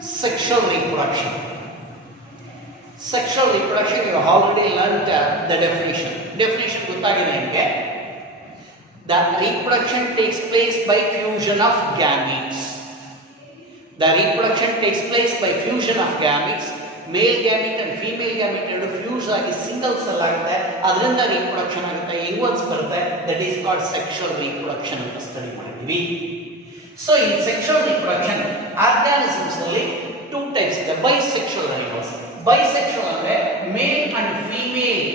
sexual reproduction. Sexual reproduction, you have already learnt the definition. Definition ಗೊತ್ತಾಗಿದೆ ನಿಮಗೆ. The reproduction takes place by fusion of gametes. The reproduction takes place by fusion of gametes. Male gamete and female gamete ಎರಡು ಫ್ಯೂಸ್ ಆಗಿ single cell ಆಗುತ್ತೆ, ಅದರಿಂದ reproduction ಆಗುತ್ತೆ, ಯಂಗ್ವನ್ಸ್ ಬರುತ್ತೆ. That is called sexual reproduction ಅಂತ ಸ್ಟಡಿ ಮಾಡಿದ್ವಿ. So in sexual reproduction, organisms ಅಲ್ಲಿ two types ಇದೆ. Bisexual animals. Bisexual ಅಂದ್ರೆ male and female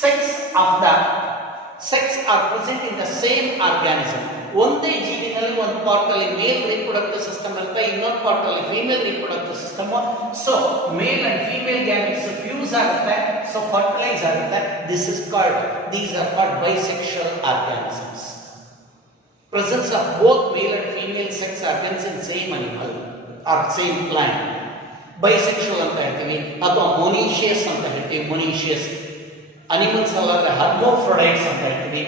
sex are present in the same organism. ಒಂದೇ ಜೀವಿನಲ್ಲಿ ಒಂದು ಪಾರ್ಟ್ ಅಲ್ಲಿ ಮೇಲ್ ರಿಪ್ರೊಡಕ್ಟಿವ್ ಸಿಸ್ಟಮ್ ಇರುತ್ತೆ, ಇನ್ನೊಂದು ಪಾರ್ಟ್ ಅಲ್ಲಿ female reproductive system. So male and female gametes fuse ಆಗುತ್ತೆ, ಸೊ ಫರ್ಟಿಲೈಸ್ ಆಗುತ್ತೆ. These are called bisexual organisms. Presence of both male and female sex organs in same animal or same plant. Bisexual ಅಂತ ಹೇಳ್ತೀವಿ, ಅಥವಾ monoecious ಅಂತ ಹೇಳ್ತೀವಿ. monoecious animals ಅಲ್ಲಾದ್ರೆ hermaphrodites ಅಂತ ಹೇಳ್ತೀವಿ.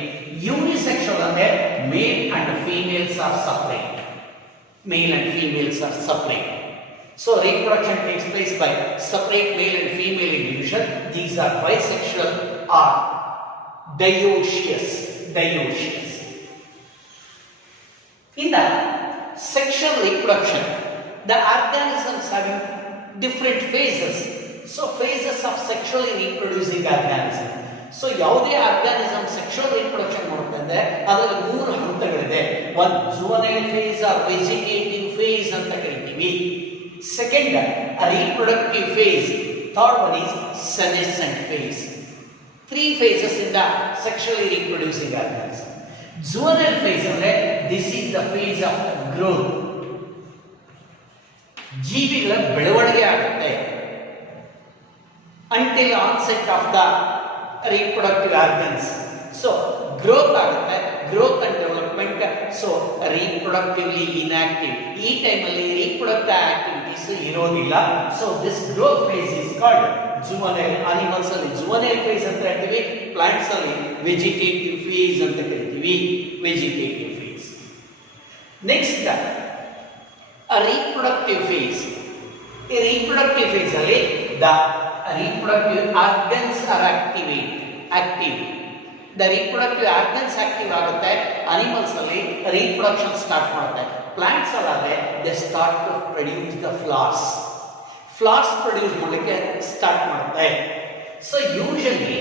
Unisexual ಅಂದ್ರೆ male and females are separate. So reproduction takes place by separate male and female individual. These are bisexual or dioecious. In the sexual reproduction, the organisms having different phases. So phases of sexually reproducing organism. So ಯಾವುದೇ organism sexual reproduction ಮಾಡುತ್ತೆ ಅಂದ್ರೆ ಅದರಲ್ಲಿ ಮೂರು ಹಂತಗಳಿದೆ. ಒಂದು juvenile phase or vegetative phase ಅಂತ ಕರಿತೀವಿ. Second reproductive phase. Third one is senescent phase. Three phases in the sexually reproducing organism. Juvenile phase ಅಂದ್ರೆ this is the phase of growth. ಜೀವಿಗಳ ಬೆಳವಣಿಗೆ ಆಗುತ್ತೆ until onset of the reproductive organs. So growth ಆಗುತ್ತೆ, growth and development. So reproductively inactive. ಈ ಟೈಮ್ ಅಲ್ಲಿ reproductive activities ಇರೋದಿಲ್ಲ. So this growth phase is called juvenile. Animals ಅಲ್ಲಿ juvenile phase ಅಂತ ಹೇಳ್ತೀವಿ, plants ಅಲ್ಲಿ vegetative phase ಅಂತ ಕರಿತೀವಿ. vegetative phase. Next a reproductive phase. ಈ reproductive phase ಅಲ್ಲಿ the reproductive organs are active. The reproductive organs active ಆಗುತ್ತೆ. ಅನಿಮಲ್ಸ್ ಅಲ್ಲಿ reproduction ಸ್ಟಾರ್ಟ್ ಮಾಡುತ್ತೆ. ಪ್ಲಾಂಟ್ಸ್ ಅಲ್ಲಾದ್ರೆ they start to produce the flowers produce ಮಾಡಲಿಕ್ಕೆ ಸ್ಟಾರ್ಟ್ ಮಾಡುತ್ತೆ. ಸೊ ಯೂಶುವಲಿ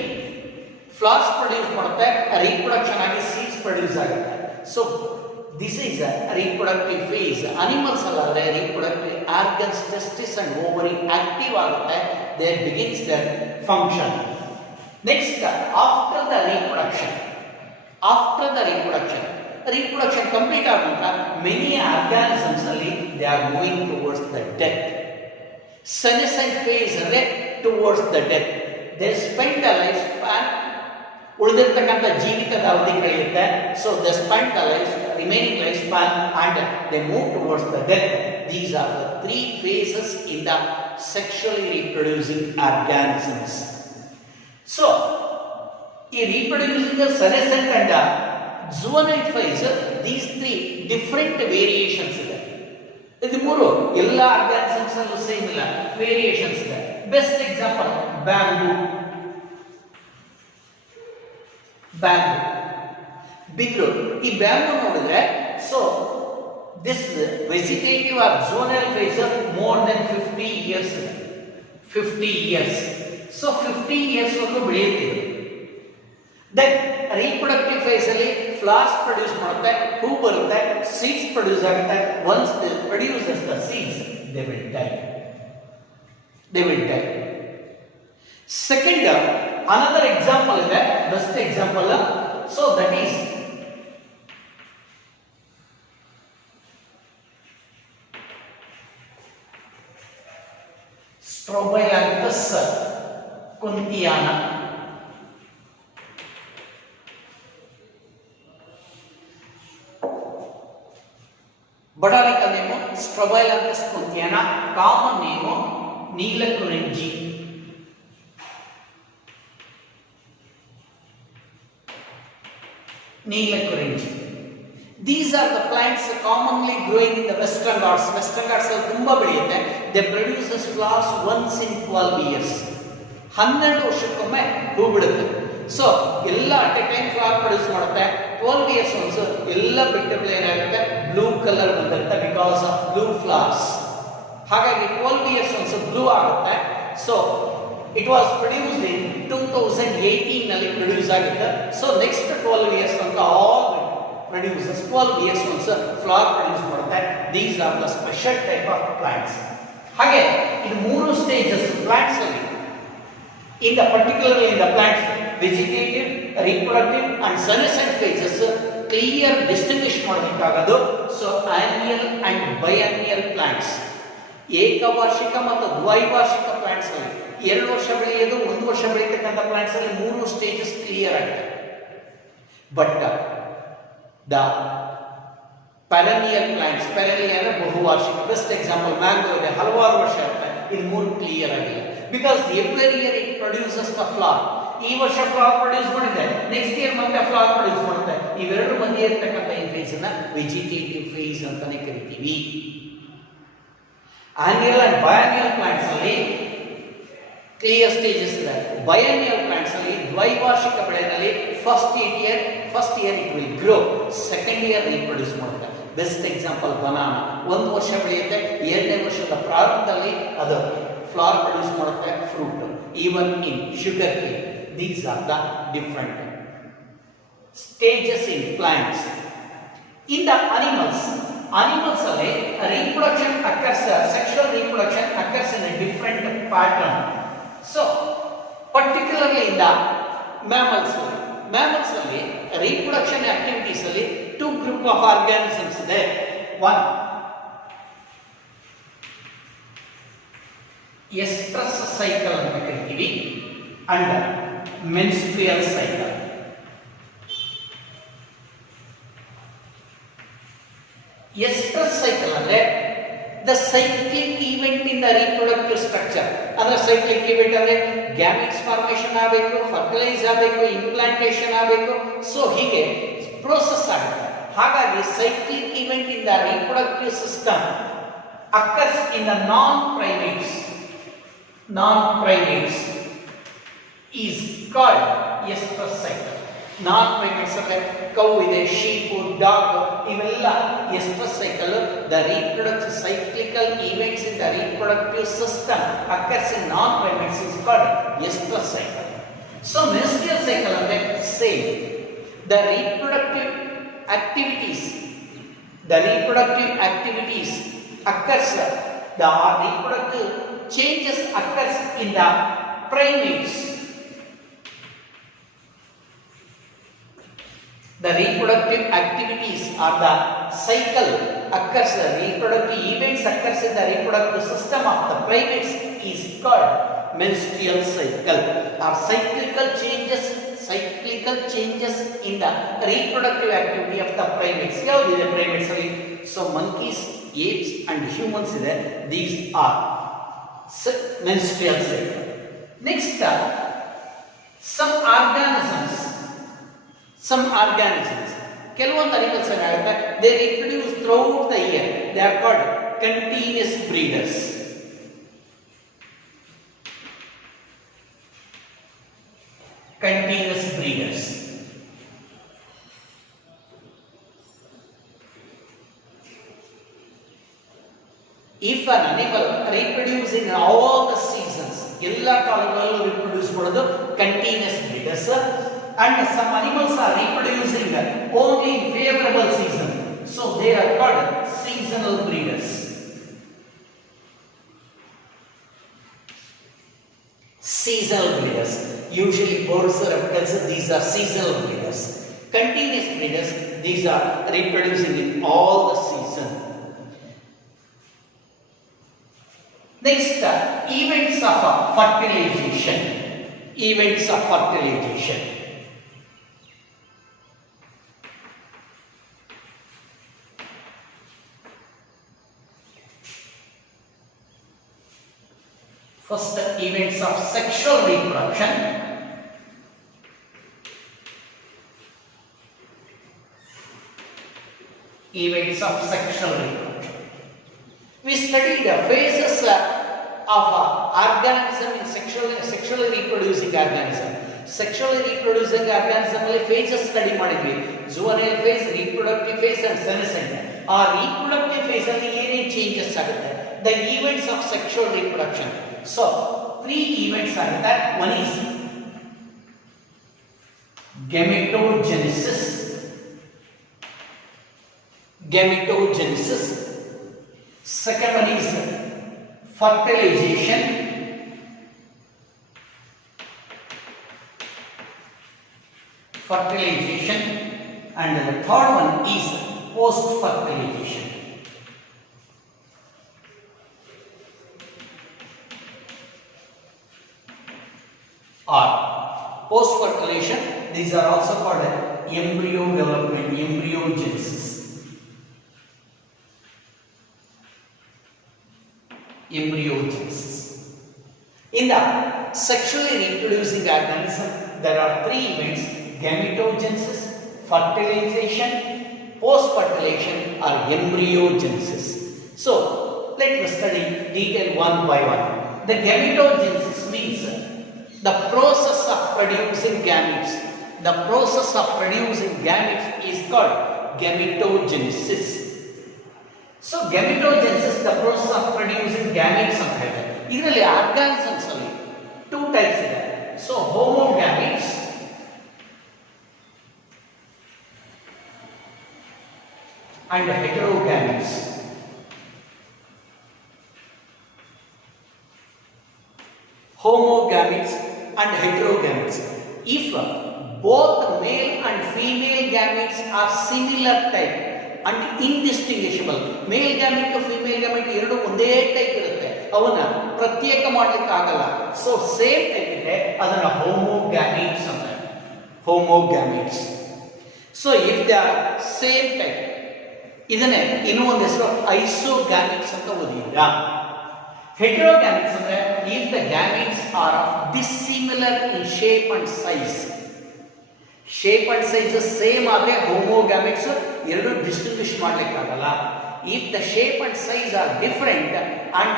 flowers produce ಮಾಡುತ್ತೆ, reproduction ಆಗಿ seeds produce ಆಗುತ್ತೆ. So this is a reproductive phase. Animals ಅಲ್ಲಾದ್ರೆ reproductive organs, testis and ovary active ಆಗುತ್ತೆ. There begins their function. Next, after the reproduction complete ಆಗುತ್ತಾ many organisms ಅಲ್ಲಿ they are moving towards the death. Senescent phase ಅಂದ್ರೆ towards the death. They spend the lifespan, ಉಳಿದಿರ್ತಕ್ಕಂಥ ಜೀವಿತದ ಅವಧಿ ಕಳೆಯುತ್ತೆ. So they spend the remaining lifespan and they move towards the death. These are the three phases in the sexually reproducing organisms. So ಈ reproducing the senescent and juvenile phase, these three different variations ಇದೆ. ಇದು ಮೂರು ಎಲ್ಲ ಆರ್ಗಾನಿಸಮ್ಸ್ ಅಲ್ಲೂ ಸೇಮ್ ಇಲ್ಲ, ವೇರಿಯೇಷನ್ಸ್ ಇದೆ. Best example bamboo, ಬಿದ್ರು. ಈ ಬ್ಯಾಂಬೂ ನೋಡಿದ್ರೆ so this vegetative or juvenile phase more than 50 years ಇದೆ. 50 years. ಸೊ 50 years ವರೆಗೂ ಬೆಳೆಯುತ್ತಿದೆ. ದೆನ್ reproductive phase ಅಲ್ಲಿ flowers produce ಮಾಡುತ್ತೆ, ಹೂ ಬರುತ್ತೆ, seeds produce ಆಗುತ್ತೆ. Once they produces the seeds, they will die. Second, another example is that best example. So that is Strobilanthus kuntiana. Botanical name Strobilanthus kuntiana, common name Neelakurinji. These are the plants commonly growing in the Western Ghats. Western Ghats ಅಲ್ಲಿ ತುಂಬಾ ಬೆಳೆಯುತ್ತೆ. They produces flowers once in 12 years. 12 ವರ್ಷಕ್ಕೊಮ್ಮೆ ಹೂ ಬಿಡುತ್ತೆ. ಸೊ ಎಲ್ಲ at A time flower produce ಮಾಡುತ್ತೆ. 12 years once ಎಲ್ಲ ಬಿಟ್ಟುಗಳು ಏನಾಗುತ್ತೆ, ಬ್ಲೂ ಕಲರ್ ಬಂದಿರುತ್ತೆ ಬಿಕಾಸ್ ಆಫ್ ಬ್ಲೂ ಫ್ಲವರ್ಸ್. ಹಾಗಾಗಿ 12 ಇಯರ್ಸ್ ಒನ್ಸ್ ಬ್ಲೂ ಆಗುತ್ತೆ. So it was produced in 2018 ನಲ್ಲಿ ಪ್ರೊಡ್ಯೂಸ್ ಆಗಿದೆ. ಸೊ ನೆಕ್ಸ್ಟ್ 12 ಇಯರ್ಸ್ ಅಂತ all produces 12 years once flower produce ಮಾಡುತ್ತೆ. These are the special type of plants. ಹಾಗೆ ಇದು ಮೂರು ಸ್ಟೇಜಸ್ ಪ್ಲಾಂಟ್ಸ್ ಅಲ್ಲಿ. In the particularly in the plants, vegetative, reproductive and senescent phases clear distinguish ಮಾಡಬೇಕಾಗೋದು. So annual and biennial plants, ಏಕವಾರ್ಷಿಕ ಮತ್ತು ದ್ವೈವಾರ್ಷಿಕ ಪ್ಲಾಂಟ್ಸ್ ಅಲ್ಲಿ 2 ವರ್ಷ ಬೆಳೆಯೋದು, 1 ವರ್ಷ ಬೆಳೆಯತಕ್ಕಂಥ ಪ್ಲಾಂಟ್ಸ್ ಅಲ್ಲಿ ಮೂರು ಸ್ಟೇಜಸ್ ಕ್ಲಿಯರ್ ಆಗಿದೆ. But the perennial plants, perennial ಅಂದ್ರೆ ಬಹುವಾರ್ಷಿಕ. ಬೆಸ್ಟ್ ಎಕ್ಸಾಂಪಲ್ ಮ್ಯಾಂಗೋ ಇದೆ, ಹಲವಾರು ವರ್ಷ ಇರುತ್ತೆ. ಇದು ಮೂರು ಕ್ಲಿಯರ್ ಆಗಿಲ್ಲ. Because every year it produces the flower. ಈ ವರ್ಷ ಫ್ಲವರ್ ಪ್ರೊಡ್ಯೂಸ್ ಮಾಡಿದೆ, ನೆಕ್ಸ್ಟ್ ಇಯರ್ ಮತ್ತೆ ಫ್ಲವರ್ ಪ್ರೊಡ್ಯೂಸ್ ಮಾಡುತ್ತೆ. ಇವೆರಡು ಮಧ್ಯೆ ಇರತಕ್ಕಂಥ ಈ ಫೇಸ್ ಅನ್ನ ವೆಜಿಟೇಟಿವ್ ಫೇಸ್ ಅಂತಾನೆ ಕರಿತೀವಿ. ಆನ್ಯುಯಲ್ ಅಂಡ್ ಬಯಾನ್ಯುಯಲ್ ಪ್ಲಾಂಟ್ಸ್ ಅಲ್ಲಿ ಕ್ಲಿಯರ್ ಸ್ಟೇಜಸ್ ಇದೆ. ಬಯಾನ್ಯುಯಲ್ ಪ್ಲಾಂಟ್ಸ್ ಅಲ್ಲಿ ದ್ವೈವಾರ್ಷಿಕ ಬೆಳೆಯಲ್ಲಿ first year it will grow, second year reproduce ಮಾಡುತ್ತೆ. Best example banana. 1 ವರ್ಷ ಬೆಳೆಯುತ್ತೆ, 2ನೇ ವರ್ಷದ ಪ್ರಾರಂಭದಲ್ಲಿ ಅದು ಫ್ಲವರ್ ಪ್ರೊಡ್ಯೂಸ್ ಮಾಡುತ್ತೆ, fruit. Even in sugar cane. These are the different stages in plants. In the animals ಅಲ್ಲಿ reproduction occurs, sexual reproduction occurs in a different pattern. So particularly in the mammals ಅಲ್ಲಿ reproduction activities ಅಲ್ಲಿ 2 group of organisms ಇದೆ. One, estrus cycle ಅಂತ ಕರಿತೀವಿ, and menstrual cycle. Estrus cycle ಅಂದ್ರೆ the cyclic event in the reproductive structure. ಅಂದ್ರೆ cyclic event ಅಂದ್ರೆ gametes formation ಆಗಬೇಕು, fertilize ಆಗಬೇಕು, implantation ಆಗಬೇಕು. ಸೊ ಹೀಗೆ ಪ್ರೋಸೆಸ್ ಆಗುತ್ತೆ. ಹಾಗಾಗಿ cyclic event in the reproductive system occurs in the non-primates is called estrus cycle. non-primates ಅಂದ್ರೆ ಕೌ ಇದೆ, ಶೀಪ್, ಡಾಗ್, ಇವೆಲ್ಲ estrus cycle. The reproductive cyclical events in the reproductive system occurs in non-primates is called estrus cycle. So menstrual cycle ಅಂದ್ರೆ same. The reproductive activities occurs, the reproductive changes occurs in the primates. The reproductive activities or the cycle occurs, the reproductive events occurs in the reproductive system of the primates is called menstrual cycle, or cyclical changes in the reproductive activity of the primates. Yavude primates ali? So monkeys, apes and humans ide. These are menstrual cycle. Next, some organisms, ಕೆಲವೊಂದು animals ಏನಾಗುತ್ತೆ, they reproduce throughout the year. They are called continuous breeders. If an animal reproduces in all the seasons, ಎಲ್ಲ ಕಾಲಗಳಲ್ಲೂ reproduce ಮಾಡೋದು continuous breeders. And some animals are reproducing only in favorable season, so they are called seasonal breeders. Usually birds or reptiles, these are seasonal breeders. Continuous breeders, these are reproducing in all the season. Next, events of fertilization. First, events of sexual reproduction. events of sexual reproduction. We studied the phases of organism in sexually reproducing organism. Sexually reproducing organism ಅಲ್ಲಿ phases study ಮಾಡಿದ್ವಿ. Juvenile phase, reproductive phase and senescent. ಆ reproductive phase ಅಲ್ಲಿ ಏನೇನು changes ಆಗುತ್ತೆ? The events of sexual reproduction. So, 3 events ಆಗುತ್ತೆ. One is gametogenesis. Gametogenesis. Second one is fertilization. Fertilization. And the third one is post-fertilization. Or post-fertilization, these are also called embryo development, embryogenesis. Embryogenesis. In the sexually reproducing organism, there are 3 events: gametogenesis, fertilization, post-fertilization or embryogenesis. So, let us study detail one by one. The gametogenesis means the process of producing gametes. The process of producing gametes is called gametogenesis. So, gametogenesis, the process of producing gametes ಅಂತ ಹೇಳ್ತಾರೆ. ಇದರಲ್ಲಿ organisms ಅಲ್ಲಿ 2 types ಇದೆ. So, homogametes and heterogametes. Homogametes and heterogametes. If both male and female gametes are similar type and indistinguishable, male gamete to female gamete ಎರಡು ಒಂದೇ ಟೈಪ್ ಇರುತ್ತೆ, ಅವನ್ನ ಪ್ರತ್ಯೇಕ ಮಾಡಲಿಕ್ಕೆ ಆಗಲ್ಲ. ಸೊ ಸೇಮ್ ಟೈಪ್ ಇದೆ, ಅದನ್ನ ಹೋಮೋಗ್ಯಾಮೀಟ್ಸ್ ಅಂತಾರೆ. Homogametes. So if they are same type, ಇದನ್ನೇ ಇನ್ನೂ ಒಂದು ಹೆಸರು ಐಸೋಗ್ಯಾಮೀಟ್ಸ್ ಅಂತ ಓದಿದ್ದೀರಾ. ಹೆಟೆರೋಗ್ಯಾಮೀಟ್ಸ್ ಅಂದ್ರೆ if the gametes are of dissimilar in shape and size. shape and size same ಆದರೆ ಹೋಮೋಗ್ಯಾಮೀಟ್ಸ್ ಎರಡು ಡಿಸ್ಟಿಂಗ್ವಿಶ್ ಮಾಡಲಿಕ್ಕೆ ಆಗಲ್ಲ. if the shape and size are different and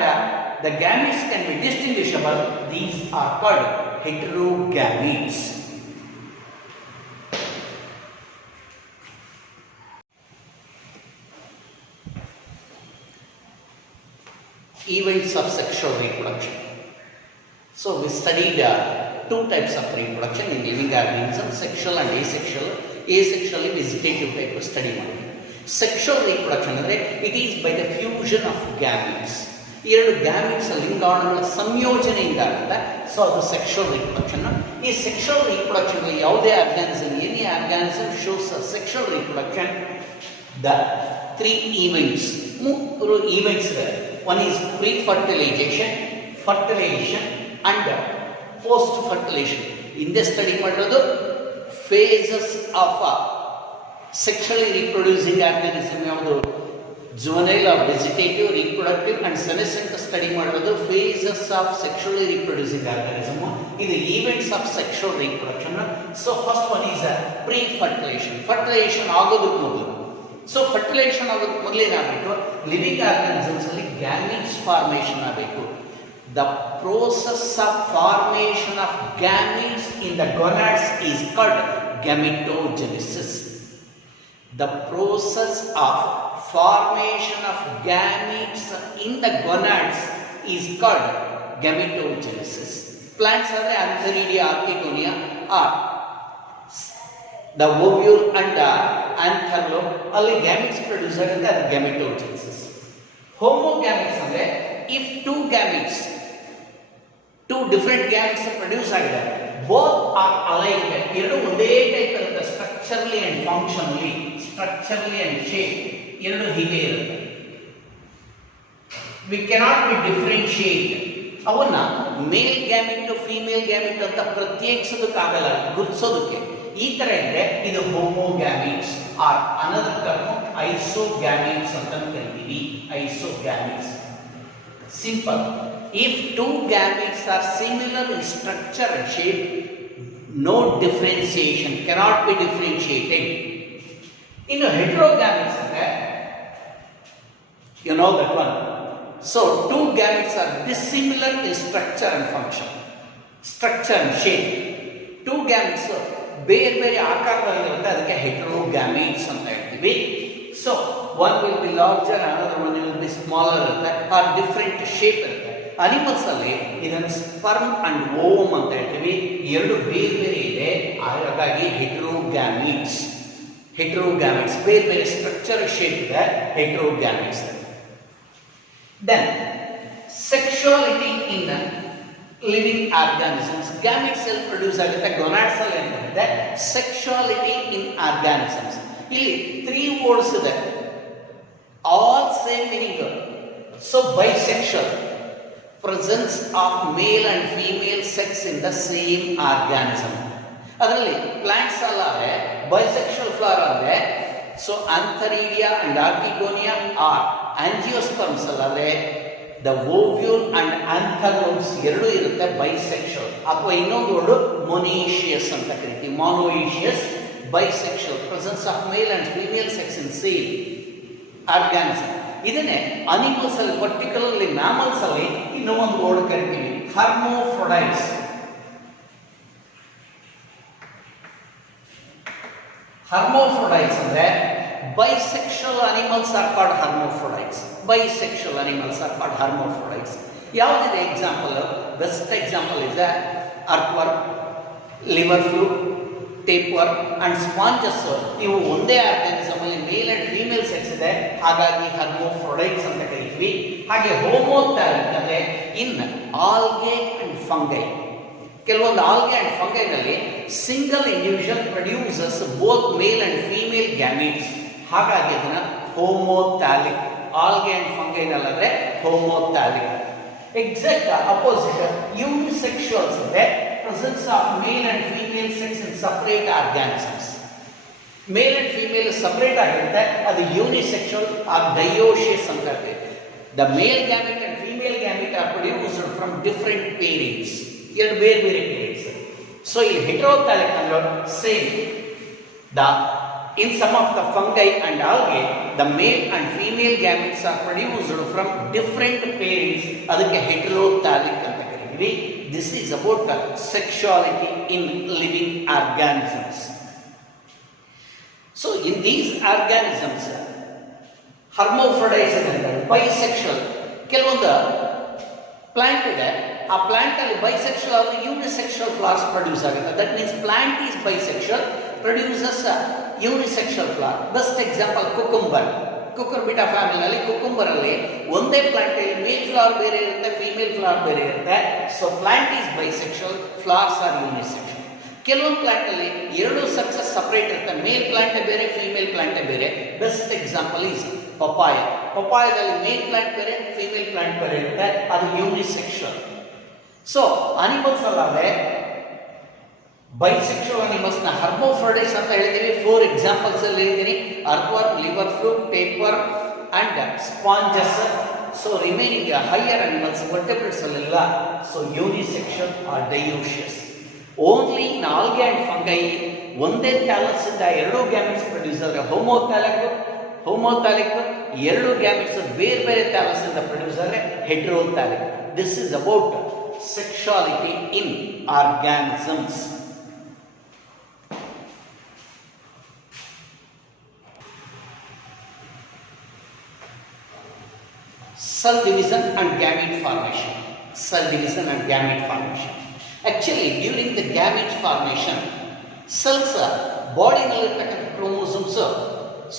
the gametes can be distinguishable, these are called heterogametes. Events of sexual reproduction. So we studied 2 types of reproduction in living organisms, sexual and asexual. Asexually vegetative type study ಮಾಡಿದ್ವಿ. Sexual reproduction ಅಂದರೆ it is by the fusion of gametes. ಎರಡು ಗ್ಯಾಮೆಟ್ಸ್ ಲಿಂಗಾಣುಗಳ ಸಂಯೋಜನೆಯಿಂದ ಆಗುತ್ತೆ. ಸೊ ಅದು sexual reproduction. ಈ sexual reproduction ಯಾವುದೇ organism, any organism shows sexual reproduction. The 3 events, 3 events ಇದೆ. One is pre-fertilization, fertilization and post-fertilization. ಹಿಂದೆ ಸ್ಟಡಿ ಮಾಡಿರೋದು phases of sexually reproducing organism ಯಾವುದು, juvenile or vegetative, reproductive and senescent study ಮಾಡಿರೋದು phases of sexually reproducing organism. ಇದು events of sexual reproduction. So first one is pre-fertilization. fertilization ಆಗೋದಕ್ಕೆ ಮೊದಲು. So fertilisation ಆಗೋದಕ್ಕೆ ಮೊದಲು ಏನಾಗಬೇಕು, ಲಿವಿಂಗ್ ಆರ್ಗಾನಿಸಮ್ಸ್ ಅಲ್ಲಿ gametes formation ಆಗಬೇಕು. The process of formation of gametes in the gonads is called gametogenesis. The process of formation of gametes in the gonads is called gametogenesis. Plants are Antheridia, Archegonia or the ovule and the anther ಅಲ್ಲಿ gametes produce ಆಗುತ್ತೆ, ಅದು gametogenesis. Homogametes ಅಂದ್ರೆ if 2 gametes, 2 different gametes produce ಆಗಿದೆ, both are alike, ಎರಡು ಒಂದೇ ಟೈಪ್ ಇರುತ್ತೆ, structurally and functionally, structurally and shape ಎರಡು ಹೀಗೆ ಇರುತ್ತೆ. we cannot be differentiate. ಅವನ್ನ ಮೇಲ್ ಗ್ಯಾಮೆಟ್ ಫೀಮೇಲ್ ಗ್ಯಾಮೆಟ್ ಅಂತ ಪ್ರತ್ಯೇಕಿಸೋದಕ್ಕಾಗಲ್ಲ, ಗುರುತಿಸೋದಕ್ಕೆ. ಈ ತರ ಇದ್ರೆ ಇದು ಹೋಮೋಗ್ಯಾಮೀಟ್ಸ್ ಆರ್ ಅನದರ್ ಟರ್ಮ್ ಐಸೋಗ್ಯಾಮೀಟ್ಸ್ ಅಂತ ಕರಿತೀವಿ. ಐಸೋಗ್ಯಾಮೀಟ್ಸ್ simple. If 2 gametes are similar in structure and shape, no differentiation, cannot be differentiated. ಇನ್ನು ಹೆಟೆರೋಗ್ಯಾಮಿಟ್ಸ್ ಅಂದ್ರೆ you know that one. So two gametes are dissimilar in structure and function, structure and shape. Two gametes ಬೇರೆ ಬೇರೆ ಆಕಾರದಲ್ಲಿರುತ್ತೆ, ಅದಕ್ಕೆ ಹೆಟೆರೋಗ್ಯಾಮೀಟ್ಸ್ ಅಂತ ಹೇಳ್ತೀವಿ. So one will be larger, another one will be smaller ಇರುತ್ತೆ, ಆರ್ ಡಿಫ್ರೆಂಟ್ ಶೇಪ್ ಇರುತ್ತೆ. ಅನಿಮಲ್ಸ್ ಅಲ್ಲಿ ಇದನ್ನು ಸ್ಪರ್ಮ್ ಅಂಡ್ ಓವಮ್ ಅಂತ ಹೇಳ್ತೀವಿ. ಎರಡು ಬೇರೆ ಬೇರೆ ಇದೆ, ಹಾಗಾಗಿ ಹೆಟೆರೋಗ್ಯಾಮೀಟ್ಸ್. ಹೆಟೆರೋಗ್ಯಾಮೀಟ್ಸ್ ಬೇರೆ ಬೇರೆ ಸ್ಟ್ರಕ್ಚರ್ ಶೇಪ್ ಇದೆ, ಹೆಟೆರೋಗ್ಯಾಮೀಟ್ಸ್. Then sexuality in the living organisms. Gamete cell produce ಆಗುತ್ತೆ, gonad cell ಏನಿದೆ. Sexuality in organisms, ಇಲ್ಲಿ 3 words ಇದೆ, all same meaning. So bisexual, presence of male and female sex in the same organism. ಅದರಲ್ಲಿ plants ಅಲ್ಲಾದ್ರೆ bisexual flower ಅಂದ್ರೆ so antheridia and archegonia are angiosperms ಅಲ್ಲಾದ್ರೆ the ovule and antherums ಎರಡು ಇರುತ್ತೆ, bisexual. ಅಥವಾ ಇನ್ನೊಂದು ವರ್ಡ್ monoecious ಅಂತ ಕರಿತೀವಿ, monoecious, bisexual, presence of male and female sex in same organism. ಇದನ್ನೇ ಅನಿಮಲ್ಸ್ ಅಲ್ಲಿ, ಪರ್ಟಿಕ್ಯುಲರ್ಲಿ ಮ್ಯಾಮಲ್ಸ್ ಅಲ್ಲಿ ಇನ್ನೊಂದು ವರ್ಡ್ ಕರಿತೀವಿ, ಹರ್ಮೋಫ್ರೊಡೈಟ್ಸ್. Hermaphrodites ಅಂದ್ರೆ bisexual animals are called hermaphrodites. Bisexual animals are called hermaphrodites. ಯಾವುದಿದೆ example? Best example is the earthworm, liver fluke, tapeworm and sponges. ಇವು ಒಂದೇ ಆರ್ಗಾನಿಸಮ್ ಅಲ್ಲಿ ಮೇಲ್ ಅಂಡ್ ಫೀಮೇಲ್ ಸೆಕ್ಸ್ ಇದೆ, ಹಾಗಾಗಿ hermaphrodites ಅಂತ ಕರೀತೀವಿ. ಹಾಗೆ ಹೋಮೋಥ್ಯಾಲಿಕ್ ಅಂದ್ರೆ ಇನ್ ಆಲ್ಗೆ ಅಂಡ್ ಫಂಗೈ. ಕೆಲವೊಂದು ಆಲ್ಗೆ ಅಂಡ್ ಫಂಗೈನಲ್ಲಿ single individual produces both male and female gametes, ಹಾಗಾಗಿ ಅದನ್ನ ಹೋಮೋಥ್ಯಾಲಿಕ್. ಆಲ್ಗೆ ಅಂಡ್ ಫಂಗೈನಲ್ಲಾದ್ರೆ ಹೋಮೋಥ್ಯಾಲಿಕ್. ಎಕ್ಸಾಕ್ಟ್ ಅಪೋಸಿಟ್ ಯೂನಿಸೆಕ್ಷುವಲ್ಸ್ ಇದೆ, presence of male and female sex in separate organisms. Male and female separate ಆಗಿರುತ್ತೆ, ಅದು unisexual or dioecious ಅಂತ ಹೇಳ್ತೀವಿ. The male gamete and female gamete are produced from different pairings, ಎರಡು ಬೇರೆ ಬೇರೆ pairings. So ಇಲ್ಲಿ heterothallic ಅಂದ್ರೆ same. In some of the fungi and algae, the male and female gametes are produced from different pairings, ಅದಕ್ಕೆ heterothallic ಅಂತ ಕರೀತೀವಿ. This is about the sexuality in living organisms. So in these organisms, hermaphrodites ಅಂದ್ರೆ bisexual. ಕೆಲವೊಂದು plant ಇದೆ, ಆ plant ಅಲ್ಲಿ bisexual ಆದ್ರೆ unisexual flowers produce ಆಗುತ್ತೆ. That means plant is bisexual, produces unisexual flower. Best example cucumber. Cucurbita ಫ್ಯಾಮಿಲಿನಲ್ಲಿ cucumber ಅಲ್ಲಿ ಒಂದೇ ಪ್ಲಾಂಟ್ ಅಲ್ಲಿ ಮೇಲ್ ಫ್ಲವರ್ ಬೇರೆ ಇರುತ್ತೆ, ಫೀಮೇಲ್ ಫ್ಲವರ್ ಬೇರೆ ಇರುತ್ತೆ. So plant is bisexual, flowers are unisexual. ಕೆಲವೊಂದು ಪ್ಲಾಂಟ್ ಅಲ್ಲಿ ಎರಡು ಸೆಕ್ಸಸ್ ಸಪರೇಟ್ ಇರುತ್ತೆ, ಮೇಲ್ ಪ್ಲಾಂಟ್ ಬೇರೆ, ಫೀಮೇಲ್ ಪ್ಲಾಂಟ್ ಬೇರೆ. Best example is papaya. ಪಪಾಯದಲ್ಲಿ ಮೇಲ್ ಪ್ಲಾಂಟ್ ಬೇರೆ, ಫೀಮೇಲ್ ಪ್ಲಾಂಟ್ ಬೇರೆ ಇರುತ್ತೆ, ಅದು ಯೂನಿಸೆಕ್ಷುವಲ್. ಸೊ ಅನಿಮಲ್ಸ್ ಅಲ್ಲಾದ್ರೆ ಬೈಸೆಕ್ಷುವಲ್ ಅನಿಮಲ್ಸ್ ನ ಹರ್ಮೋಫ್ರೊಡೈಟ್ಸ್ ಅಂತ ಹೇಳಿದೀವಿ. 4 ಎಕ್ಸಾಂಪಲ್ಸ್ ಅಲ್ಲಿ ಹೇಳಿದೀನಿ, earthworm, liver fluke, tapeworm and sponges. So remaining higher animals vertebrates ಅಲ್ಲೆಲ್ಲ so unisexual or dioecious. Only in algae and fungi ಒಂದೇ ಥ್ಯಾಲಸ್ ಇಂದ ಎರಡು ಗ್ಯಾಮೆಟ್ಸ್ ಪ್ರೊಡ್ಯೂಸ್ ಆದ್ರೆ ಹೋಮೋಥ್ಯಾಲಿಕ್, ಎರಡು ಗ್ಯಾಮೆಟ್ಸ್ ಬೇರೆ ಬೇರೆ ಥ್ಯಾಲಸ್ ಇಂದ ಪ್ರೊಡ್ಯೂಸ್ ಆದ್ರೆ heterothallic. This is about sexuality in organisms. Cell division and gamete formation. Cell division and gamete formation. Actually, during the gamete formation, cells body nalliರ್ತಕ್ಕಂಥ chromosomes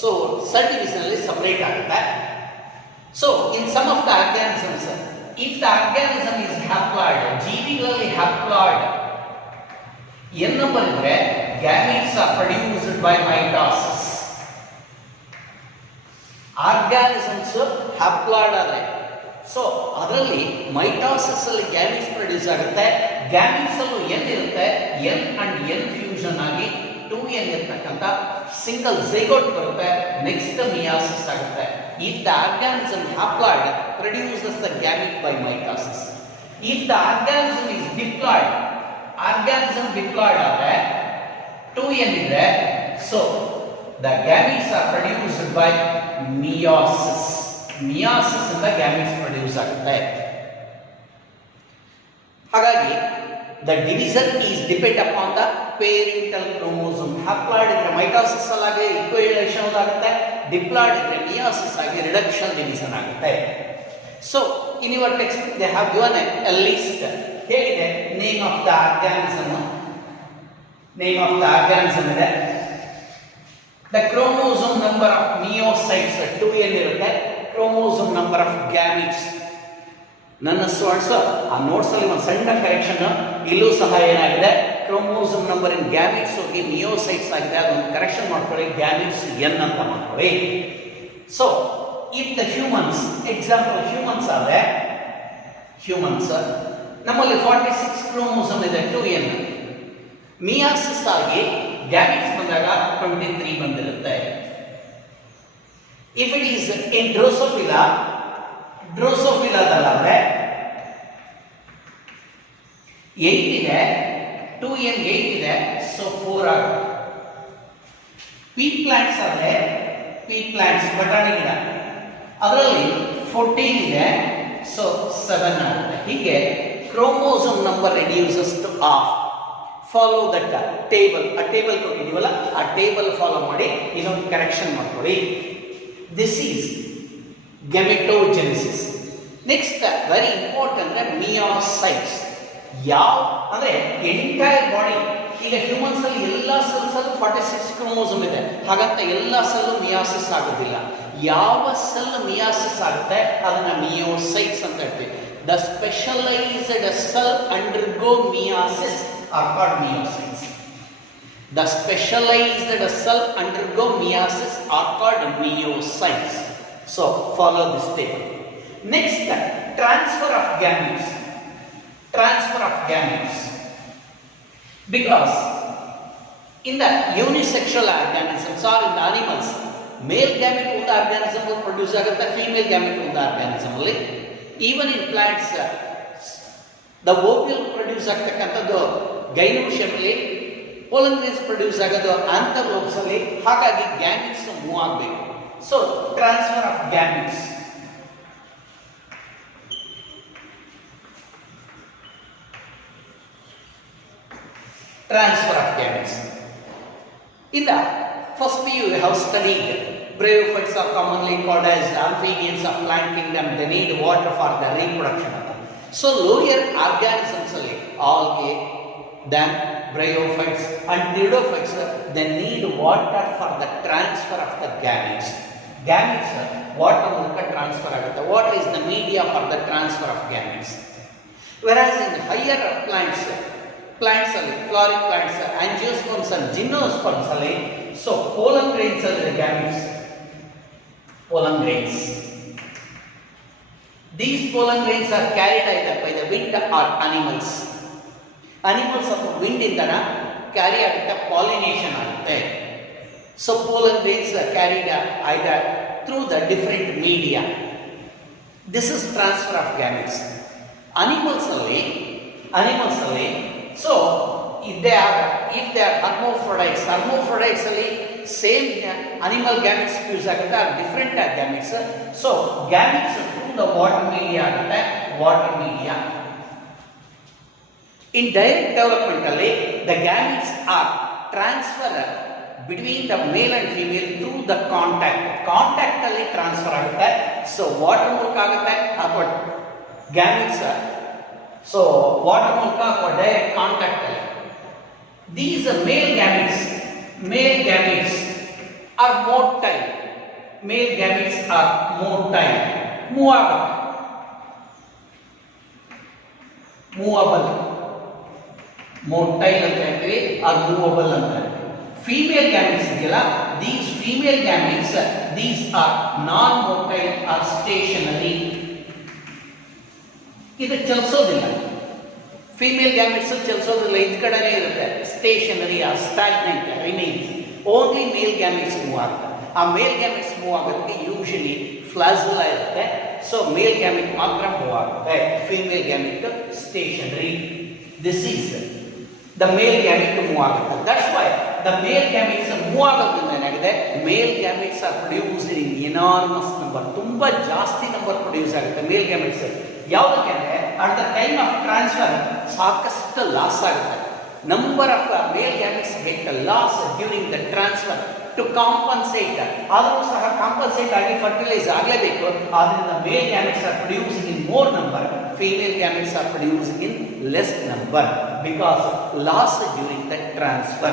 so cell division ಅಲ್ಲಿ separate ಆಗುತ್ತೆ. So in some of the organisms, if the organism is haploid, ಜೀವಿಗಳಲ್ಲಿ haploid n number ಇದ್ರೆ gametes are produced by mitosis. Organisms haploid ಆದ್ರೆ ಸೊ ಅದರಲ್ಲಿ ಮೈಟಾಸಿಸ್ ಅಲ್ಲಿ gametes produce ಆಗುತ್ತೆ. ಗ್ಯಾಮೀಟ್ಸ್ ಅಲ್ಲೂ ಎನ್ ಇರುತ್ತೆ, ಎನ್ ಅಂಡ್ ಎನ್ ಫ್ಯೂಷನ್ ಆಗಿ 2n ಇರ್ತಕ್ಕಂಥ ಸಿಂಗಲ್ ಝೈಗೋಟ್ ಬರುತ್ತೆ. ನೆಕ್ಸ್ಟ್ ಮಿಯಾಸಿಸ್ ಆಗುತ್ತೆ. If the organism haploid produces the gamete by mitosis. If the organism is diploid, organism diploid ಆದರೆ 2n ಇದೆ. So the gametes are produced by meiosis. Meiosis ಇಂದ gametes produce ಆಗುತ್ತೆ. ಹಾಗಾಗಿ the division is depend upon the parental chromosome. haploid ಇದ್ರೆ ಮೈಟೋಸಿಸ್ ಆಗಿ equivalation ಆಗುತ್ತೆ, diploid ಇದ್ರೆ meiosis ಆಗಿ reduction division ಆಗುತ್ತೆ. So in your text they have given a list. ಹೇಗಿದೆ name of the organism ಇದೆ. the chromosome number of meiocytes 2n ಇರುತ್ತೆ, chromosome number of gametes. ನನ್ನ ಸ್ಟೂಡೆಂಟ್ಸ್ ಆ ನೋಟ್ಸ್ ಅಲ್ಲಿ ಒಂದು ಸಣ್ಣ ಕರೆಕ್ಷನ್ ಇಲ್ಲೂ ಸಹ ಏನಾಗಿದೆ, ಕ್ರೋಮೋಸೋಮ್ ನಂಬರ್ ಇನ್ ಗ್ಯಾಮಿಟ್ಸ್ ಹೋಗಿ ಮಿಯೋಸೈಟ್ಸ್ ಆಗಿದೆ, ಅದೊಂದು ಕರೆಕ್ಷನ್ ಮಾಡ್ಕೊಳ್ಳಿ, ಗ್ಯಾಮಿಟ್ಸ್ ಎನ್ ಅಂತ ಮಾಡ್ಕೊಳ್ಳಿ. So if the humans example humans ಆದ್ರೆ ಹ್ಯೂಮನ್ಸ್ ನಮ್ಮಲ್ಲಿ 46 ಕ್ರೋಮೋಸೋಮ್ ಇದೆ 2n. ಮಿಯಾಸಿಸ್ ಆಗಿ ಗ್ಯಾಮಿಟ್ಸ್ ಬಂದಾಗ 23 ಬಂದಿರುತ್ತೆ. ಇಫ್ ಇಟ್ ಈಸ್ ಇನ್ ಡ್ರೋಸೋಫಿಲಾದಲ್ಲಾದ್ರೆ 8 ಇದೆ, 2n 8 ಇದೆ, ಸೊ 4 ಆಗುತ್ತೆ. ಪೀ ಪ್ಲಾಂಟ್ಸ್ ಆದ್ರೆ ಪೀ ಪ್ಲಾಂಟ್ಸ್ ಬಟಾಣಿ ಗಿಡ ಅದರಲ್ಲಿ 14 ಇದೆ, ಸೊ 7 ಆಗುತ್ತೆ. ಹೀಗೆ chromosome number reduces to half. Follow that table, ಆ ಟೇಬಲ್ ಕೊಟ್ಟಿದ್ದೀವಲ್ಲ ಆ ಟೇಬಲ್ ಫಾಲೋ ಮಾಡಿ ಇದೊಂದು ಕರೆಕ್ಷನ್ ಮಾಡ್ಕೊಳ್ಳಿ. This is Gametogenesis. Next very important ಅಂದ್ರೆ ಮಿಯೋಸೈಟ್ಸ್. ಯಾವ ಅಂದ್ರೆ ಎಂಟೈರ್ ಬಾಡಿ, ಈಗ ಹ್ಯೂಮನ್ಸ್ ಅಲ್ಲಿ ಎಲ್ಲಾ ಸೆಲ್ಸ್ ಅಲ್ಲೂ 46 ಕ್ರೋಮೋಸೋಮ್ ಇದೆ, ಹಾಗಂತ ಎಲ್ಲಾ ಸೆಲ್ ಮಿಯಾಸಿಸ್ ಆಗೋದಿಲ್ಲ. ಯಾವ ಸೆಲ್ ಮಿಯಾಸಿಸ್ ಆಗುತ್ತೆ ಅದನ್ನ ಮಿಯೋಸೈಟ್ಸ್ ಅಂತ ಹೇಳ್ತೀವಿ. The specialized cell undergo meiosis are called meiocytes. The specialized cell undergo meiosis are called meiocytes. So follow this table. Next, transfer of gametes. Because in the unisexual organisms or in the animals, male gamete ಒಂದು organism produce ಆಗುತ್ತೆ, female gamete ಒಂದು organism ಅಲ್ಲಿ. Even in plants, the ovule produce ಆಗ್ತಕ್ಕಂಥದ್ದು ಗೈನೋಶಿಯಂ ಅಲ್ಲಿ, pollen grains produce ಆಗೋದು ಆಂಥರ್ಲೋಬ್ಸ್ ಅಲ್ಲಿ. ಹಾಗಾಗಿ gametes ಮೂವ್ ಆಗಬೇಕು. So, transfer of gametes. In the first PU, we have studied bryophytes are commonly called as amphibians of plant kingdom. They need water for their reproduction. So, lower organisms, algae, then bryophytes and pteridophytes, they need water for the transfer of the gametes. Gametes water ಮೂಲಕ ಟ್ರಾನ್ಸ್ಫರ್ ಆಗುತ್ತೆ. Water is the media for the transfer of gametes. Whereas in higher plants ಅಲ್ಲಿ flowering plants, angiosperms and gymnosperms ಅಲ್ಲಿ, so pollen grains are gametes. Pollen grains. These pollen grains are carried either by the wind or animals. Animals of wind ಇಂದನ ಕ್ಯಾರಿ ಆಗುತ್ತೆ, ಪಾಲಿನೇಷನ್ ಆಗುತ್ತೆ. So pollen grains are carried either through the different media. This is transfer of gametes. Animals ಅಲ್ಲಿ, so if they are hermaphrodites ಅಲ್ಲಿ same animal gametes fuse ಆಗುತ್ತೆ, are different gametes. So gametes through the water media ಆಗುತ್ತೆ, water media. In direct development ಅಲ್ಲಿ the gametes are transferred between the male and female through the contact ಅಲ್ಲಿ ಟ್ರಾನ್ಸ್ಫರ್ ಆಗುತ್ತೆ. So water ಮೂಲಕ ಆಗುತ್ತೆ ಅಥವಾ gametes, so water ಮೂಲಕ ಅಥವಾ direct contact ಅಲ್ಲಿ. These male gametes are motile. Movable motile ಅಂತ ಹೇಳ್ತೀವಿ, ಆರ್ ಮೂವಬಲ್ ಅಂತ ಹೇಳ್ತೀವಿ. Female gametes ಇದೆಯಲ್ಲ, these female gametes, these are non-motile or stationary. ಇದು ಚಲಿಸೋದಿಲ್ಲ. ಫೀಮೇಲ್ ಗ್ಯಾಮೆಟ್ಸ್ ಚಲಿಸೋದಿಲ್ಲ, ಇದ್ ಕಡೆನೇ ಇರುತ್ತೆ, stationary or stagnant remains. Only male gametes move ಆಗುತ್ತೆ. ಆ ಮೇಲ್ ಗ್ಯಾಮೆಟ್ಸ್ ಮೂವ್ ಆಗೋದಕ್ಕೆ ಯೂಶಲಿ ಫ್ಲಾಜುಲಾ ಇರುತ್ತೆ. ಸೊ ಮೇಲ್ ಗ್ಯಾಮೆಟ್ ಮಾತ್ರ ಮೂವ್ ಆಗುತ್ತೆ, female gamete stationary. This is the male gamete move ಆಗುತ್ತೆ. That's why the male gametes move ಆಗೋದ್ರಿಂದ ಆಗಿದೆ, male gametes are produced in enormous number, ತುಂಬಾ ಜಾಸ್ತಿ number produce ಆಗುತ್ತೆ ಮೇಲ್ ಗ್ಯಾಮೆಟ್ಸ್. ಯಾವುದಕ್ಕೆ ಅಂದ್ರೆ at the time of transfer ಸಾಕಷ್ಟು loss ಆಗುತ್ತೆ. Number of male gametes get loss during the transfer to compensate. ಆದರೂ ಸಹ ಕಾಂಪನ್ಸೇಟ್ ಆಗಿ ಫರ್ಟಿಲೈಸ್ ಆಗಲೇಬೇಕು. ಆದ್ದರಿಂದ male gametes are produced in more number, female gametes are produced in less number because loss during the transfer.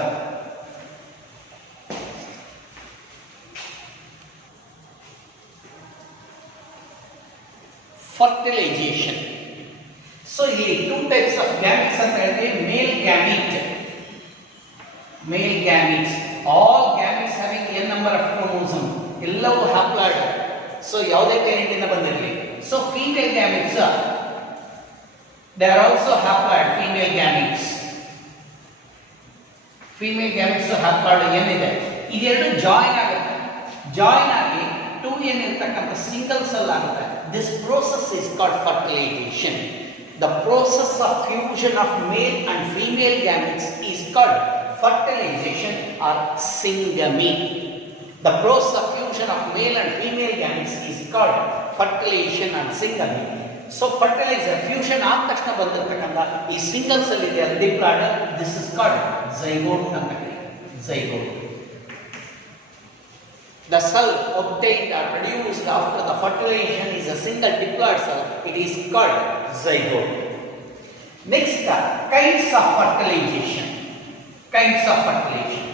Fertilization. So here two types of gametes anta ಹೇಳಿದ್ರೆ male gamete, male gametes, all gametes having n number of chromosome, ಎಲ್ಲವೂ haploid. So ಯಾವುದೇ parent ಇಂದ ಬಂದಿರಲಿ. So female gametes they are also haploid, female gametes. Female gametes haploid n ಇದೆ. ಇದೆರಡು ಜಾಯಿನ್ ಆಗುತ್ತೆ. ಜಾಯಿನ್ ಆಗಿ 2n ಇರತಕ್ಕಂತ ಸಿಂಗಲ್ ಸೆಲ್ ಆಗುತ್ತೆ. This process is called fertilization. The process of fusion of male and female gametes is called fertilization or syngamy. The process of fusion of male and female gametes is called fertilization and syngamy. So fertilizer fusion ಆದ ತಕ್ಷಣ ಬಂದಿರತಕ್ಕಂತ ಈ single cell ಇದೆ ಅದು diploid, this is called zygote ಅಂತ ಕರೀತಾರೆ. zygote. The cell obtained or produced after the fertilization is a single diploid cell. It is called zygote. Next, kinds of fertilization. Kinds of fertilization.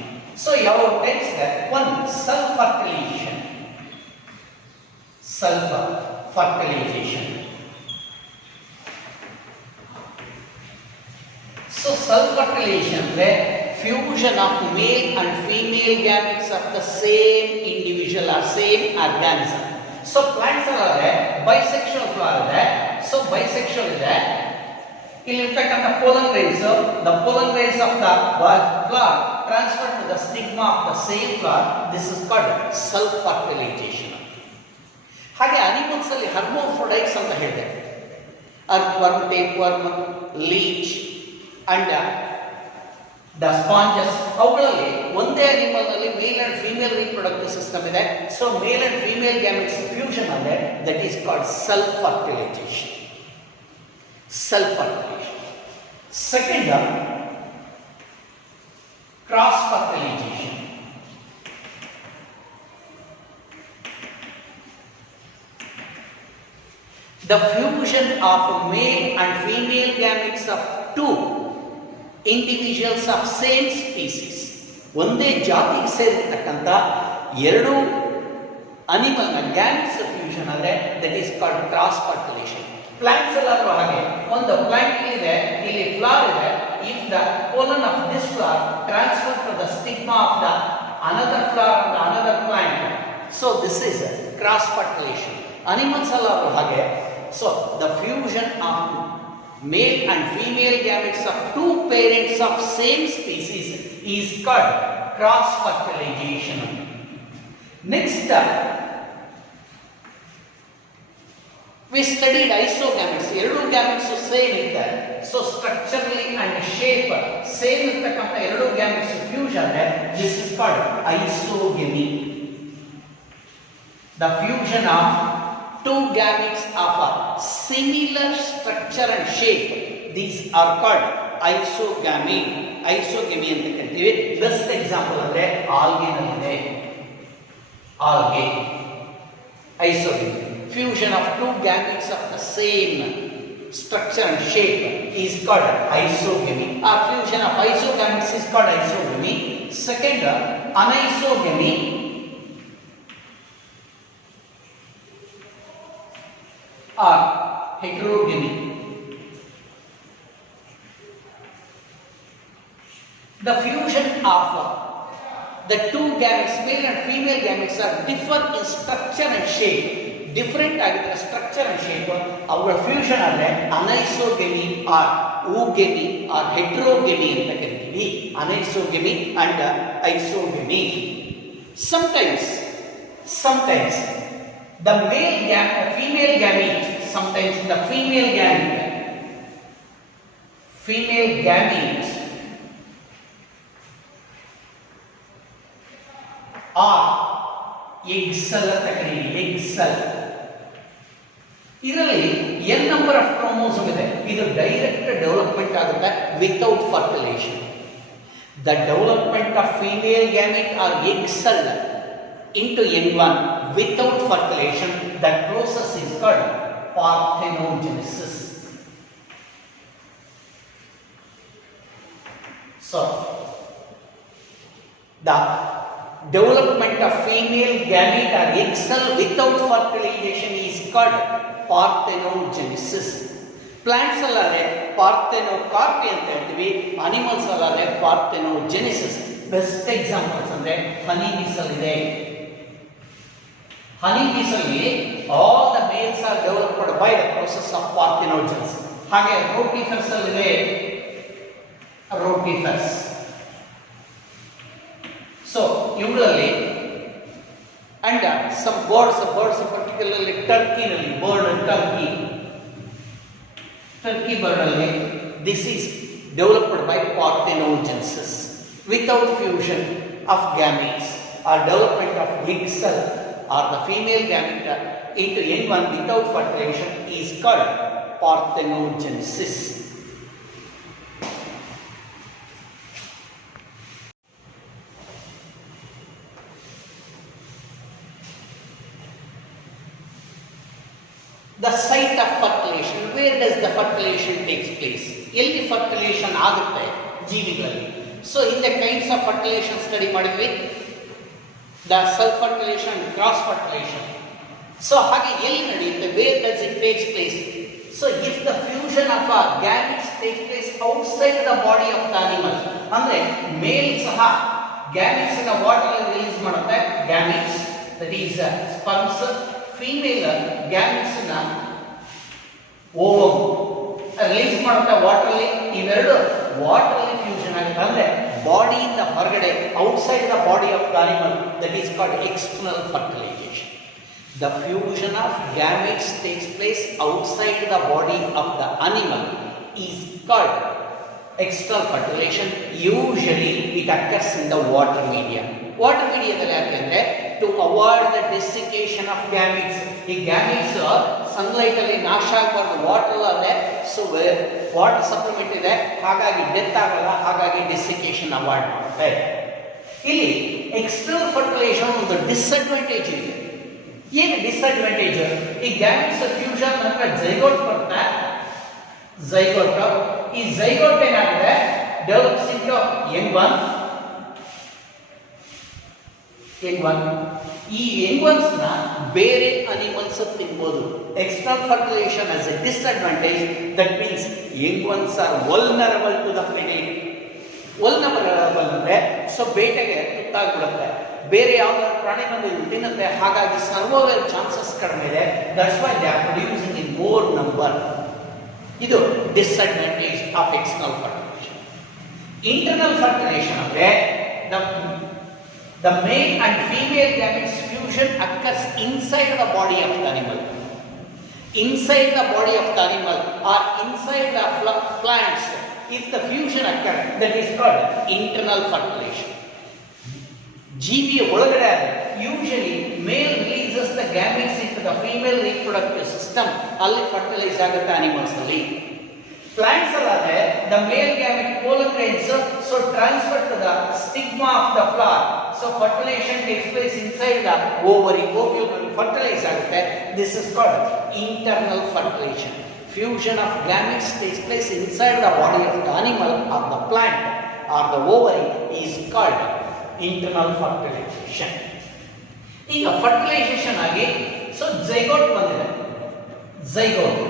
So your text one, self fertilization. Self fertilization. So self fertilization is fusion of male and female gametes of the same individual or same organism. So plants are bisexual flower ಇದೆ. So bisexual ಇದೆ. ಇಲ್ಲಿ ಇರ್ತಕ್ಕಂಥ pollen grains, the pollen grains of the flower transfer to the stigma of the same flower. This is called self fertilization. ಹಾಗೆ animals ಅಲ್ಲಿ hermaphrodites ಅಂತ ಹೇಳಿದೆ. Earthworm, tapeworm, leech and the sponges. ಅವುಗಳಲ್ಲಿ ಒಂದೇ animal ನಲ್ಲಿ male and female reproductive system ಇದೆ. So male and female gametes fusion ಅಂದ್ರೆ that is called self fertilization. Self fertilization. Second, cross fertilization. The fusion of male and female gametes of two individuals of same species. ಒಂದೇ ಜಾತಿಗೆ ಸೇರಿರ್ತಕ್ಕಂಥ ಎರಡು ಅನಿಮಲ್ ನ gametes fusion ಅಂದ್ರೆ that is called cross fertilisation. Plants ಎಲ್ಲರೂ ಹಾಗೆ, ಒಂದು ಪ್ಲಾಂಟ್ ಇದೆ, ಇಲ್ಲಿ ಫ್ಲವರ್ ಇದೆ. If the pollen of this flower transfer to the stigma of the another flower of the another plant, so this is cross fertilization. Animals ಎಲ್ಲರೂ ಹಾಗೆ. So the fusion of male and female gametes of two parents of same species is called cross fertilization. Next, we studied isogametes. ಎರಡು gametes same ಇರ್ತಾರೆ. So structurally and shape same ಇರ್ತಕ್ಕಂಥ ಎರಡು gametes fusion, this is called isogamy. The fusion of two gametes of a similar structure and shape, these are called isogamy. Isogamy ಅಂತ ಕರೀತೀವಿ. Best example ಅಂದ್ರೆ ಆಲ್ಗೆ ನಲ್ಲಿದೆ. Algae isogamy. Fusion of two gametes of the same structure and shape is called isogamy. Or fusion of isogametes is called isogamy. Second, anisogamy. Or heterogamy. The fusion of the two gametes, male and female gametes, are differ in structure and shape. Different ಆಗಿದ್ರೆ structure and shape. ಅವರ ಫ್ಯೂಷನ್ ಆದರೆ ಅನೈಸೋಗೆಮಿ ಆರ್ ಓಗೆಮಿ ಆರ್ ಹೆಟ್ರೋಗೆಮಿ ಅಂತ ಕರಿತೀವಿ. ಅನೈಸೋಗೆಮಿ ಅಂಡ್ ಐಸೋಗೆಮಿ. Sometimes the male gamete, female gamete, sometimes the female gamete or egg cell ಅಂತ ಕರೀತೀವಿ. ಎಗ್ ಸೆಲ್ ಇದರಲ್ಲಿ n ನಂಬರ್ ಆಫ್ ಕ್ರೋಮೋಸೋಮ್ ಇದೆ. ಇದು ಡೈರೆಕ್ಟ್ ಡೆವಲಪ್ಮೆಂಟ್ ಆಗುತ್ತೆ without fertilization. The development of female gamete or egg cell into N1 without fertilization, that process is called Parthenogenesis. So, the development of female gamete or egg cell without fertilization is called Parthenogenesis. Plants allade Parthenocarpy anta ಹೇಳ್ತೀವಿ, animals allade Parthenogenesis. Best examples ಅಂದ್ರೆ honeybees ಇದೆ. Honeybees ಅಲ್ಲಿ all the males are developed by the process of parthenogenesis. ಹಾಗೆ rotifers ಅಲ್ಲಿ ಇದೆ rotifers. So ಇವುಗಳಲ್ಲಿ and some birds particularly turkey ನಲ್ಲಿ turkey bird ಅಲ್ಲಿ this is developed by parthenogenesis. Without fusion of gametes or development of egg cell or the female gamete into N1 without fertilization is called parthenogenesis. The site of fertilization, where does the fertilization takes place? Elli fertilization ಆಗುತ್ತೆ ಜೀವಿಗಳಲ್ಲಿ. So in the kinds of fertilization study ಮಾಡಿದ್ವಿ, the self fertilization and cross fertilization. So ಹಾಗೆ ಎಲ್ಲಿ ನಡೆಯುತ್ತೆ, where does it takes place? So if the fusion of a gametes takes place outside the body of the animal, ಅಂದ್ರೆ ಮೇಲ್ ಸಹ gametes ನ ವಾಟರ್ ಅಲ್ಲಿ ರಿಲೀಸ್ ಮಾಡುತ್ತೆ, gametes that is sperms, female gametes ನ ovum release ಮಾಡುತ್ತೆ ವಾಟರ್ ಅಲ್ಲಿ. ಇವೆರಡು ವಾಟರ್ ಅಲ್ಲಿ ಫ್ಯೂಷನ್ ಆಗುತ್ತೆ, ಅಂದ್ರೆ ಬಾಡಿಯಿಂದ ಹೊರಗಡೆ outside the body of the animal, that is called external fertilization. The fusion of gametes takes place outside the body of the animal is called external fertilization. Usually it occurs in the water media. Water ಮೀಡಿಯಾದಲ್ಲಿ ಯಾಕೆಂದ್ರೆ to avoid the desiccation of gametes. ಈ gametes sunlight ಅಲ್ಲಿ ನಾಶ ಆಗಬಾರ್ದು, ವಾಟರ್ ಅಲ್ಲದೆ so water supplement ಇದೆ, ಹಾಗಾಗಿ ಡೆತ್ ಆಗಲ್ಲ, ಹಾಗಾಗಿ ಡೆಸಿಕೇಶನ್ ಅವಾಯ್ಡ್ ಮಾಡುತ್ತೆ. ಇಲ್ಲಿ ಎಕ್ಸ್ಟರ್ನಲ್ ಫರ್ಟಿಲೈಸೇಷನ್ ಒಂದು ಡಿಸ್ಅಡ್ವಾಂಟೇಜ್ ಇದೆ. ಏನು ಡಿಸ್ಅಡ್ವಾಂಟೇಜ್? ಈ ಗ್ಯಾಮೆಟ್ಸ್ ಫ್ಯೂಷನ್ ನಂತರ ಜೈಗೋಟ್ ಬರುತ್ತೆ, ಝೈಗೋಟ್. ಈ ಝೈಗೋಟ್ ಏನಾಗಿದೆ, ಡೆವಲಪ್ಸ್ ಇಂಟು N1. ಈ ಯಂಗ್ವನ್ಸ್ ನ ಬೇರೆ ಅನಿಮಲ್ಸ್ ತಿನ್ಬೋದು. External fertilization as a disadvantage. That means young ones are vulnerable to the predator. Vulnerable ಅಂದ್ರೆ ಸೊ ಬೇಟೆಗೆ ತುತ್ತಾಗ್ಬಿಡುತ್ತೆ, ಬೇರೆ ಯಾವ್ದಾದ್ರು ಪ್ರಾಣಿ ಬಂದು ತಿನ್ನುತ್ತೆ, ಹಾಗಾಗಿ ಸರ್ವೈವಲ್ ಚಾನ್ಸಸ್ ಕಡಿಮೆ ಇದೆ. That's why they are producing in more number. ಇದು disadvantage of external fertilization. Internal fertilization ಅಂದ್ರೆ the male and female gametes fusion occurs inside the body of the animal. Inside the body of the animal or inside the plants, if the fusion occurs, that is called internal fertilization. ಜೀವಿಯ ಒಳಗಡೆ usually male releases the gametes into the female reproductive system, ಅಲ್ಲಿ fertilize ಆಗುತ್ತೆ animals ಅಲ್ಲಿ. Plants allade the male gamete pollinates, so transfer to the stigma of the flower. So fertilization takes place inside the ovary, ovule fertilize agutte. This is called internal fertilization. Fusion of gametes takes place inside the body of the animal or the plant or the ovary is called internal fertilization. ಈಗ ಫರ್ಟಿಲೈಸೇಷನ್ ಆಗಿ so zygote ಬಂದಿದೆ. Zygote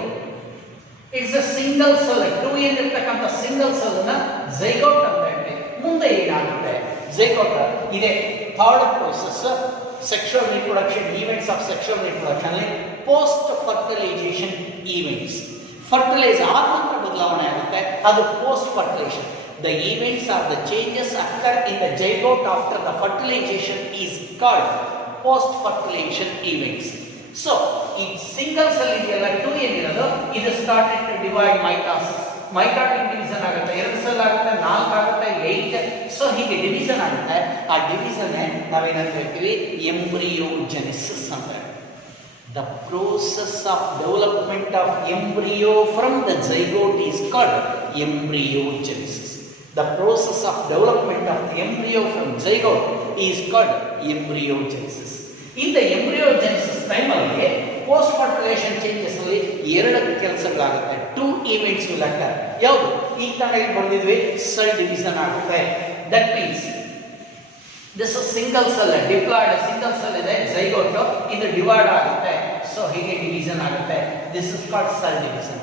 it's a single cell, 2n ಇರತಕ್ಕಂಥ single cell ನ ಝೈಗೋಟ್ ಅಂತ ಹೇಳ್ತೀವಿ. ಮುಂದೆ ಏನಾಗುತ್ತೆ, zygote ಇದೆ third process, sexual reproduction, events of sexual reproduction ಅಲ್ಲಿ ಪೋಸ್ಟ್ ಫರ್ಟಿಲೈಸೇಷನ್ ಈವೆಂಟ್ಸ್. ಫರ್ಟಿಲೈಸ್ ಆದ ನಂತರ ಬದಲಾವಣೆ ಆಗುತ್ತೆ, ಅದು post fertilization. The events or the changes occur in the zygote after the fertilization is called post fertilization events. So, ಈ single cell ಇದೆಯಲ್ಲ 2n ಇರೋದು, ಇದು started to divide mitosis. Mitotic division ಆಗುತ್ತೆ, 2 ಸೆಲ್ ಆಗುತ್ತೆ, 4 ಆಗುತ್ತೆ, 8. ಸೊ ಹೀಗೆ ಡಿವಿಷನ್ ಆಗುತ್ತೆ. ಆ ಡಿವಿಷನ್ ನಾವೇನಂತ ಹೇಳ್ತೀವಿ, ಎಂಬ್ರಿಯೋಜೆನಿಸಿಸ್ ಅಂತ. The process of development of embryo from the zygote is called embryogenesis. The process of development of the embryo from zygote is called embryogenesis. In the embryogenesis time ಅಲ್ಲಿ post fertilization changes ಅಲ್ಲಿ 2 ಕೆಲಸಗಳಾಗುತ್ತೆ. 2 events will occur. ಯಾವುದು? ಈ ತರ ಇಲ್ಲಿ ಬಂದಿದ್ವಿ, cell division ಆಗುತ್ತೆ. That means this is single cell, diploid single cell ಇದೆ, zygote ಇದು ಡಿವೈಡ್ ಆಗುತ್ತೆ. ಸೊ ಹೀಗೆ ಡಿವಿಷನ್ ಆಗುತ್ತೆ. This is called cell division.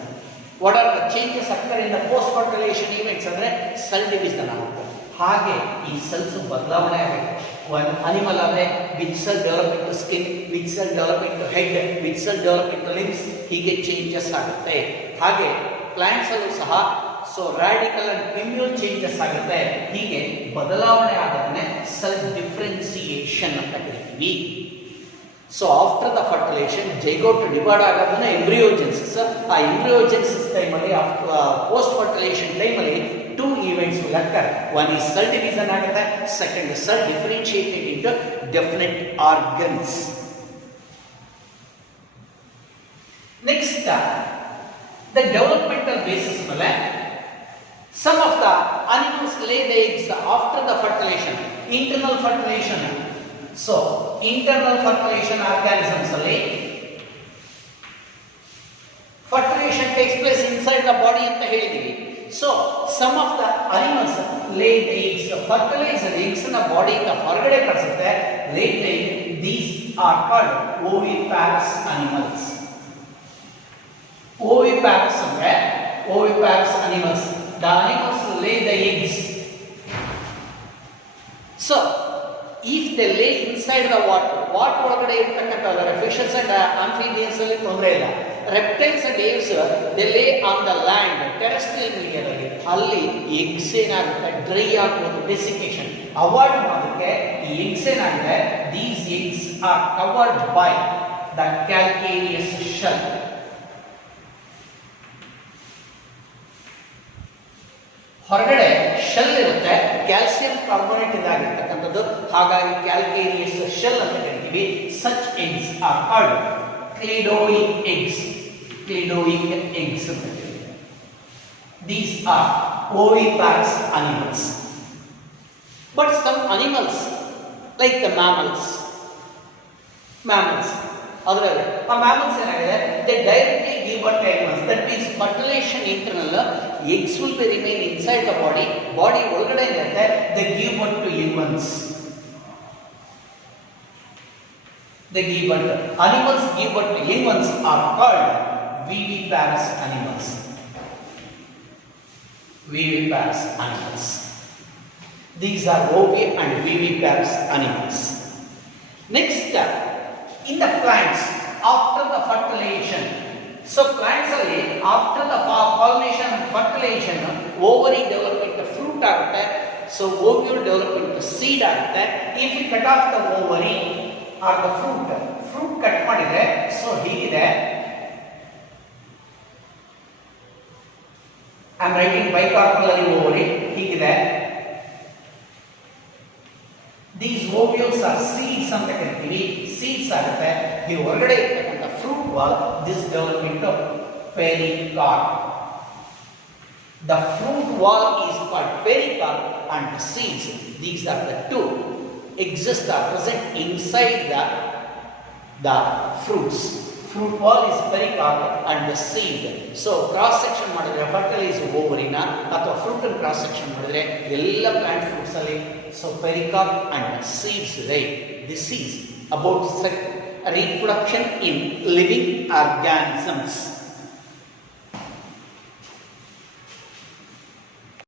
What are the changes occur in the post fertilization events ಅಂದ್ರೆ cell division ಆಗುತ್ತೆ. ಹಾಗೆ ಈ ಸೆಲ್ಸ್ ಬದಲಾವಣೆ ಆಗುತ್ತೆ. ಒಂದು ಅನಿಮಲ್ ಆದರೆ which cell develop into skin, which cell develop into head, which cell develop into limbs, ಹೀಗೆ changes ಆಗುತ್ತೆ. ಹಾಗೆ ಪ್ಲಾಂಟ್ಸ್ ಅಲ್ಲೂ ಸಹ so radicle and immune changes ಆಗುತ್ತೆ. ಹೀಗೆ ಬದಲಾವಣೆ ಆಗೋದನ್ನೇ ಸೆಲ್ ಡಿಫ್ರೆನ್ಸಿಯೇಷನ್ ಅಂತ ಕರಿತೀವಿ. So after the fertilization zygote divide ಆಗೋದನ್ನ ಎಂಬ್ರಿಯೋಜೆನಿಸಿಸ್. ಆ ಎಂಬ್ರಿಯೋಜೆನಿಸಿಸ್ ಟೈಮಲ್ಲಿ ಪೋಸ್ಟ್ ಫರ್ಟಿಲೈಸೇಷನ್ ಟೈಮಲ್ಲಿ 2 events will occur. One is cell division ಆಗುತ್ತೆ, second is cell differentiated into definite organs. Next, the developmental basis ಮೇಲೆ some of the animals lay the eggs after the fertilization, internal fertilization. So internal fertilization organisms ಅಲ್ಲಿ fertilization takes place inside the body ಅಂತ ಹೇಳಿದೀವಿ. So some of the animals lay the eggs, fertilized eggs na body ಇಂದ ಹೊರಗಡೆ ಕಳಿಸುತ್ತೆ, lay the egg. These are called oviparous animals. Oviparous ಅಂದ್ರೆ oviparous animals. The animals lay the eggs. So if they lay inside the water ಒಳಗಡೆ ಇರ್ತಕ್ಕಂಥ fishes and amphibians ಅಲ್ಲಿ ತೊಂದರೆ ಇಲ್ಲ. Reptiles and Aves they lay on the land, terrestrial ಮೀಡಿಯಾದಲ್ಲಿ. ಅಲ್ಲಿ ಎಗ್ಸ್ ಏನಾಗುತ್ತೆ, ಡ್ರೈ ಆಗ್ಬೋದು, ಡೆಸಿಕೇಶನ್ ಅವಾಯ್ಡ್ ಮಾಡೋಕ್ಕೆ ಈ ಎಗ್ಸ್ ಏನಾಗಿದೆ, these eggs are covered by the calcareous shell. ಹೊರಗಡೆ ಶೆಲ್ ಇರುತ್ತೆ, ಕ್ಯಾಲ್ಸಿಯಂ ಕಾರ್ಬೋನೇಟ್ ಇದಾಗಿರ್ತಕ್ಕಂಥದ್ದು, ಹಾಗಾಗಿ ಕ್ಯಾಲ್ಕೇರಿಯಸ್ ಶೆಲ್ ಅಂತ ಕರಿತೀವಿ. Such eggs are called cleidoic eggs. Cleidoic eggs ಅಂತ ಕರಿತೀವಿ. These are oviparous animals. But some animals like the mammals ಅದರಲ್ಲಿ ಆ ಮ್ಯಾಮಲ್ಸ್ ಏನಾಗಿದೆ, they directly give birth to animals. That means fertilization internal eggs will be remain inside the body ಒಳಗಡೆ ಇರುತ್ತೆ, they give birth to young ones. They give birth, animals give birth to young ones are called viviparous animals. Viviparous animals. These are ovi and viviparous animals. Next, in the plants after the fertilization. So plants ಅಲ್ಲಿ after the pollination and fertilization ovary develop into fruit ಆಗುತ್ತೆ. So ovule develop into seed ಆಗುತ್ತೆ. If we cut off the ovary or the fruit cut ಮಾಡಿದ್ರೆ so ಹೀಗಿದೆ. I am writing bicarpellary ovary ಹೀಗಿದೆ. These ovules are seeds ಅಂತ ಕರಿತೀವಿ. ಸೀಡ್ಸ್ ಆಗುತ್ತೆ. ಈ ಹೊರಗಡೆ ಇರ್ತಕ್ಕಂಥ fruit wall this develop into pericarp. The fruit wall is called pericarp and the seeds, these are the two exist are present inside the fruits. Fruit wall is pericarp and the seed. So cross section ಮಾಡಿದ್ರೆ fertilize ovary ನ ಅಥವಾ fruit cross section ಮಾಡಿದ್ರೆ ಎಲ್ಲ plant fruits ಅಲ್ಲಿ so pericarp and seeds right. This is about reproduction in living organisms.